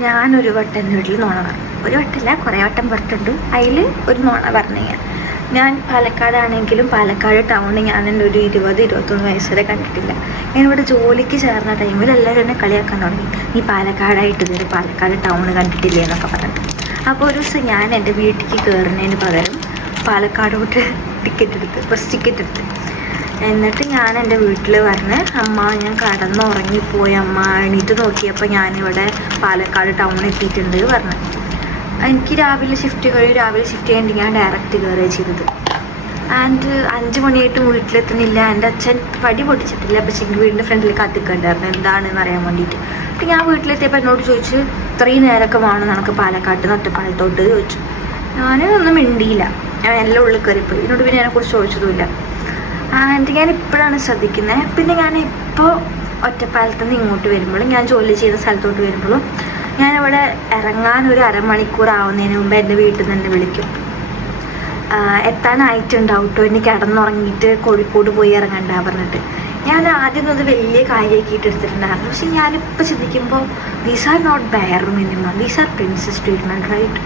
ഞാനൊരു വട്ടം എൻ്റെ വീട്ടിൽ നുണ പറഞ്ഞു. ഒരു വട്ടമല്ല, കുറേ വട്ടം പറഞ്ഞിട്ടുണ്ട്. അതിൽ ഒരു നുണ പറഞ്ഞു. ഞാൻ പാലക്കാടാണെങ്കിലും പാലക്കാട് ടൗണിൽ ഞാൻ എൻ്റെ ഒരു 20-21 വയസ്സ് വരെ കണ്ടിട്ടില്ല. ഞാൻ ഇവിടെ ജോലിക്ക് ചേർന്ന ടൈമിൽ എല്ലാവരും എന്നെ കളിയാക്കാൻ തുടങ്ങി. നീ പാലക്കാടായിട്ട് ഇതിൽ പാലക്കാട് ടൗൺ കണ്ടിട്ടില്ലേ എന്നൊക്കെ പറഞ്ഞിട്ട്. അപ്പോൾ ഒരു ദിവസം ഞാൻ എൻ്റെ വീട്ടിലേക്ക് കയറുന്നതിന് പകരം പാലക്കാടോട്ട് ബസ് ടിക്കറ്റ് എടുത്ത്. എന്നിട്ട് ഞാൻ എൻ്റെ വീട്ടിൽ പറഞ്ഞ്, അമ്മ ഞാൻ കടന്നുറങ്ങിപ്പോയി, അമ്മ എണീറ്റ് നോക്കിയപ്പോൾ ഞാനിവിടെ പാലക്കാട് ടൗണിൽ എത്തിയിട്ടുണ്ട് പറഞ്ഞു. എനിക്ക് രാവിലെ ഷിഫ്റ്റ് കഴിഞ്ഞിട്ട് ഞാൻ ഡയറക്റ്റ് കയറുകയാണ് ചെയ്തത്. ആൻഡ് 5 മണിയായിട്ട് വീട്ടിലെത്തുന്നില്ല. എൻ്റെ അച്ഛൻ വടി പൊട്ടിച്ചിട്ടില്ല, പക്ഷേ എനിക്ക് വീടിൻ്റെ ഫ്രണ്ടിൽ കത്തിക്കണ്ടായിരുന്നു എന്താണെന്ന് അറിയാൻ വേണ്ടിയിട്ട്. അപ്പം ഞാൻ വീട്ടിലെത്തിയപ്പോൾ എന്നോട് ചോദിച്ചു, ഇത്രയും നേരമൊക്കെ വേണം നമുക്ക് പാലക്കാട്ട് നിന്ന് ഒറ്റപ്പാലത്തോട്ട് ചോദിച്ചു. ഞാനൊന്നും മിണ്ടിയില്ല, ഞാൻ എല്ലാം ഉള്ളിൽ കയറിപ്പോയി. എന്നോട് പിന്നെ അതിനെക്കുറിച്ച് ചോദിച്ചതുമില്ല. ആൻഡ് ഞാൻ ഇപ്പോഴാണ് ശ്രദ്ധിക്കുന്നത്. പിന്നെ ഞാൻ ഇപ്പോൾ ഒറ്റപ്പാലത്ത് നിന്ന് ഇങ്ങോട്ട് വരുമ്പോഴും ഞാൻ ജോലി ചെയ്യുന്ന സ്ഥലത്തോട്ട് വരുമ്പോഴും ഞാനിവിടെ ഇറങ്ങാൻ ഒരു അരമണിക്കൂർ ആവുന്നതിന് മുമ്പ് എൻ്റെ വീട്ടിൽ നിന്ന് എന്നെ വിളിക്കും. എത്താനായിട്ടുണ്ടാവും കേട്ടോ, ഇനി കിടന്നുറങ്ങിയിട്ട് കോഴിക്കോട് പോയി ഇറങ്ങണ്ട പറഞ്ഞിട്ട്. ഞാൻ ആദ്യം അത് വലിയ കാര്യമാക്കിയിട്ട് എടുത്തിട്ടുണ്ടായിരുന്നു. പക്ഷെ ഞാനിപ്പോൾ ചിന്തിക്കുമ്പോൾ these are not bare minimum, these are princess treatment, right?